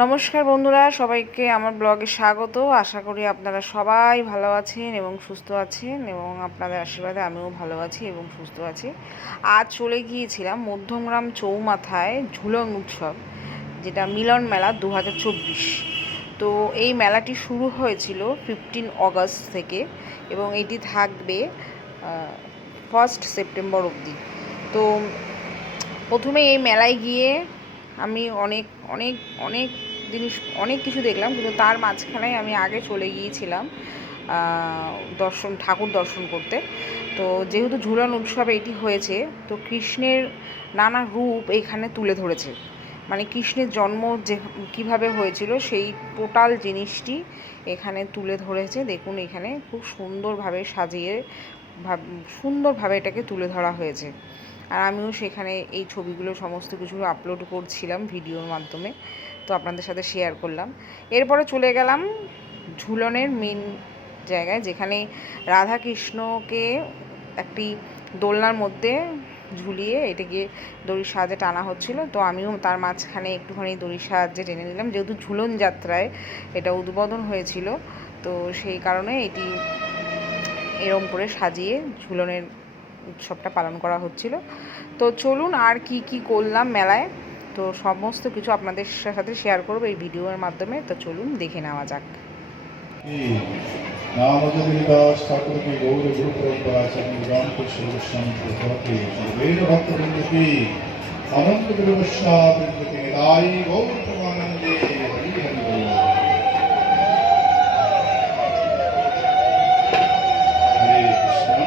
নমস্কার বন্ধুরা, সবাইকে আমার ব্লগে স্বাগত। আশা করি আপনারা সবাই ভালো আছেন এবং সুস্থ আছেন, এবং আপনাদের আশীর্বাদে আমিও ভালো আছি এবং সুস্থ আছি। আজ চলে গিয়েছিলাম মধ্যমগ্রাম চৌমাথায় ঝুলন উৎসব, যেটা মিলন মেলা 2024। তো এই মেলাটি শুরু হয়েছিল 15 অগস্ট থেকে এবং এটি থাকবে 1 সেপ্টেম্বর অবধি। তো প্রথমে এই মেলায় গিয়ে আমি অনেক অনেক অনেক জিনিস, অনেক কিছু দেখলাম, কিন্তু তার মাঝখানে আমি আগে চলে গিয়েছিলাম ঠাকুর দর্শন করতে। তো যেহেতু ঝুলন উৎসব এটি হয়েছে, তো কৃষ্ণের নানা রূপ এখানে তুলে ধরেছে, মানে কৃষ্ণের জন্ম যে কীভাবে হয়েছিল সেই টোটাল জিনিসটি এখানে তুলে ধরেছে। দেখুন, এখানে খুব সুন্দরভাবে সাজিয়ে সুন্দরভাবে এটাকে তুলে ধরা হয়েছে। আর আমিও সেখানে এই ছবিগুলো সমস্ত কিছু আপলোড করছিলাম ভিডিওর মাধ্যমে, তো আপনাদের সাথে শেয়ার করলাম। এরপরে চলে গেলাম ঝুলনের মেন জায়গায়, যেখানে রাধাকৃষ্ণকে একটি দোলনার মধ্যে ঝুলিয়ে এটাকে দড়ির সাহায্যে টানা হচ্ছিল। তো আমিও তার মাঝখানে একটুখানি দড়ির সাহায্যে টেনে নিলাম, যেহেতু ঝুলন যাত্রায় এটা উদ্বোধন হয়েছিল, তো সেই কারণে এটি এরম করে সাজিয়ে ঝুলনের উৎসবটা পালন করা হচ্ছিল। তো চলুন আর কি কি করলাম মেলায়, তো সমস্ত কিছু আপনাদের সাথে শেয়ার করবো এই ভিডিওর মাধ্যমে। তো চলুন দেখে নেওয়া যাক। नामजलिदास ठाकुर की गौर गुरु परंपरा चंद्रग्राम के सर्वेन भक्तवृंद की अनंत गुरुवश्या वृंद के निदाई गौर परमानंदे हरि हरि बोल। हरे कृष्ण।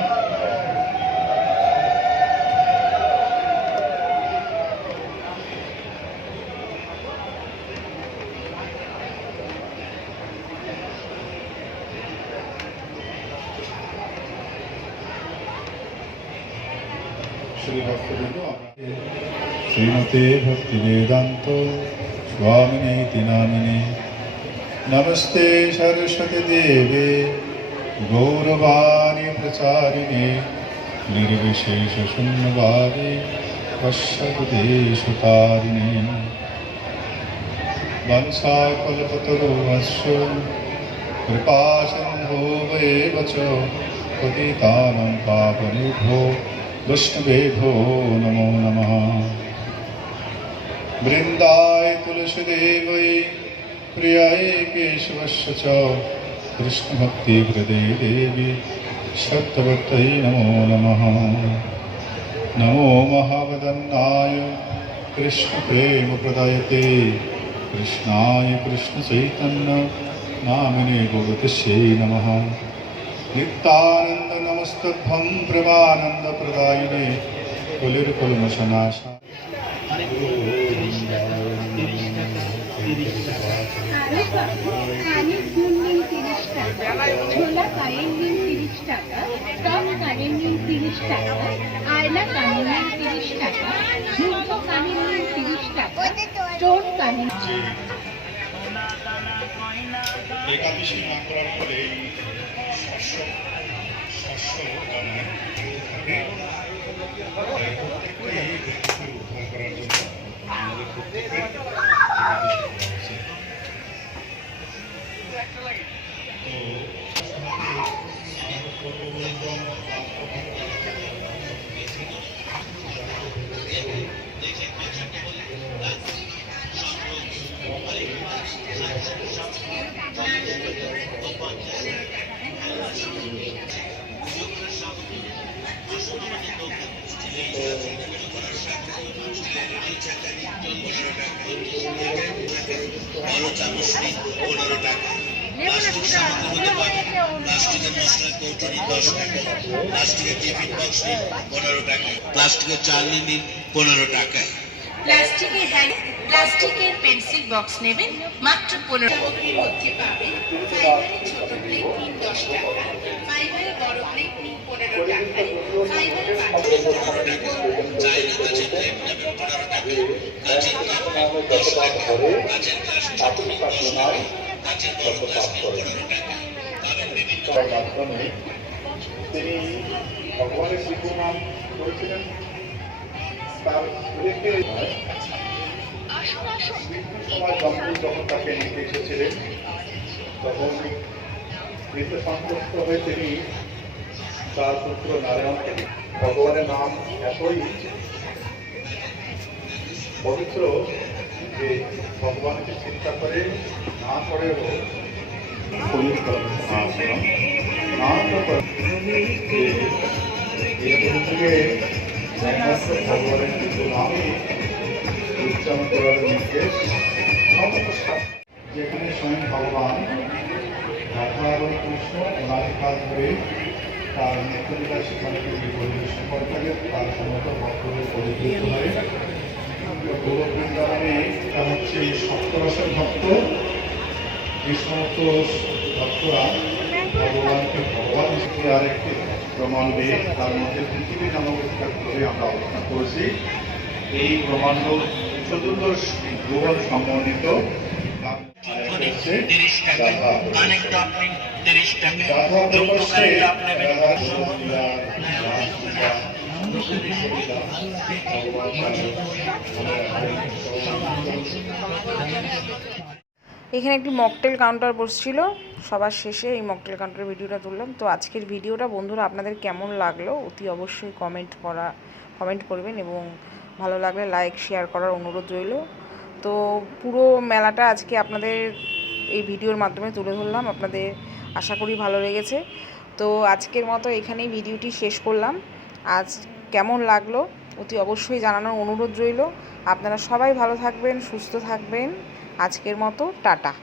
श्रीमते भक्तिवेदांत स्वामिनेति नामिने नमस्ते सरस्वती देवे गौरवाणी प्रचारिणे निर्विशेष शून्यवादी पश्यदेशतारिणे वंशाकल्पतरुश्च कृपासिन्धुभ्येव च पतितानां पावनेभ्यो वैष्णवेभ्यो नमो नमः। वृन्दाय तुलसीदेवै प्रियाय केशवस्य च कृष्णभक्तिहृदये देवी सत्यवत्यै नमो नमः। नमो महावदन्नाय कृष्णप्रेमप्रदायते कृष्णाय कृष्णचैतन्य नामिने भगवतस्यै नमः। नित्यानंद नमस्तभं प्रेमानंद प्रदायिने कुलिर्कुलमशनाशा ছোলা কানের নিন 30 টাকা, টপ কানের নিন 30 টাকা, আয়না কানের নিন 30 টাকা, ঝুমকো কানের নিন 30 টাকা, স্টোন কানের। একাদশী নাম করার ফলে শস্য উদ্ধার করার জন্য আমাদের প্রত্যেকের একাদশী করা উচিত। প্লাস্টিকের চালনি নিন 15 টাকায়। প্লাস্টিকের পেন্সিল বক্স নেবেন মাত্র 15 টাকার মধ্যে পাবেন। ফাইবারের ছোট প্লেট নিন 10 টাকা, ফাইবারের বড় প্লেট নিন 15 টাকায়, ফাইবারের চাইনা কাঁচের প্লেট নেবেন 15 টাকায়, কাঁচের কাপ 10 টাকা, কাঁচের গ্লাস 10 টাকা, কাঁচের বড় গ্লাস 15 টাকা পাবেন বিভিন্ন মাধ্যমে তিনি ভগবানের শ্রীগুণাম করেছিলেন। তার উল্লেখে সময় জন্ম যখন তাকে নিতে এসেছিলেন তখন মৃত সন্তুষ্ট হয়ে তিনি তার পুত্র নারায়ণকে ভগবানের নাম এতই পবিত্র যে ভগবানকে চিন্তা করে না করেও পবিত্র ভগবানের কিন্তু নামই উচ্চারণ করার নির্দেশ যেখানে স্বয়ং ভগবান রাধা এবং কৃষ্ণ ওনার কাজ ধরে তার নৃত্যলীলা সেখানে তিনি পরিবেশন করে থাকেন তার সমস্ত ভক্তদের পরিচিত হয়ে গৌর বৃন্দাবনে এটা হচ্ছে সপ্তরসের ভক্ত এই সমস্ত ভক্তরা ভগবানকে ভগবান হিসেবে আরেকটি ব্রহ্মাণ্ডে তার মধ্যে পৃথিবী নামক একটা করে আমরা আলোচনা করেছি এই ব্রহ্মাণ্ড চতুর্দশ ভুবন সমন্বিত এখানে একটি মকটেল কাউন্টার বসছিল, সবার শেষে এই মকটেল কাউন্টারের ভিডিওটা তুললাম। তো আজকের ভিডিওটা বন্ধুরা আপনাদের কেমন লাগলো অতি অবশ্যই কমেন্ট করবেন এবং ভালো লাগলে লাইক শেয়ার করার অনুরোধ রইল। তো পুরো মেলাটা আজকে আপনাদের এই ভিডিওর মাধ্যমে তুলে ধরলাম, আপনাদের আশা করি ভালো লেগেছে। তো আজকের মতো এখানেই ভিডিওটি শেষ করলাম। আজ কেমন লাগলো অতি অবশ্যই জানানোর অনুরোধ রইল। আপনারা সবাই ভালো থাকবেন, সুস্থ থাকবেন। আজকের মতো টাটা।